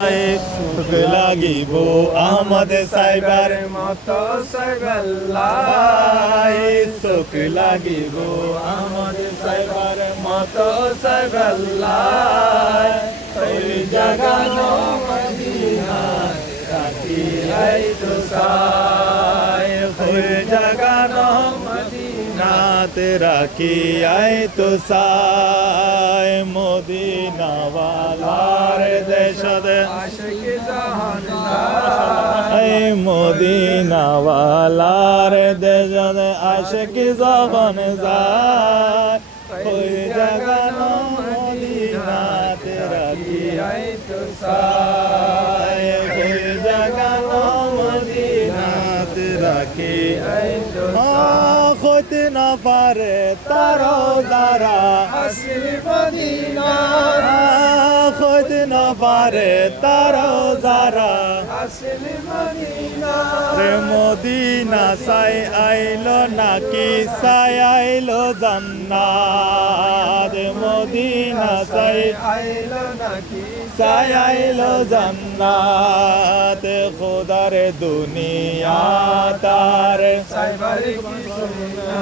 সুখ লাগিব আমাদের সাইবার মতো সাইবাল্লাহ সুখ লাগিব আমাদের সাইবার মতো সাইবাল্লাহ ওই জাগানো মদিনা রাখি আই তো সাই ওই জাগানো মদিনা নাতে রাখি আই তো সাই মদিনা ওয়ালার দেশে আশিক জাহান এই মদিনা ওয়ালার দেশে আশিক যখন যায় ওই জাগানো মদিনাতে রাখি আই তো সাই ওই জাগানো মদিনাতে রাখি আই তো হতে না পারে তারও যারা আসিল মদিনা হতে না পারে তারও যারা আসিল মদিনা রে মদিনা সাই আইলো নাকি সাই আইলো জান্নাত মদিনা সাই আইলো নাকি সাই আইলো জান্নাত খোদার দুনিয়া তার সাইবারে কি সুনা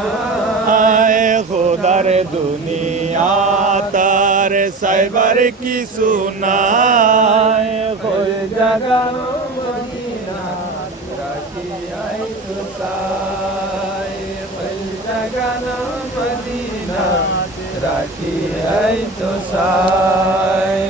আয় খোদার দুনিয়া তার সাইবার কি সুনায় ওই জাগানো মদিনা রাখি আই তো সাই ওই জাগানো মদিনা রাখি আই তো সাই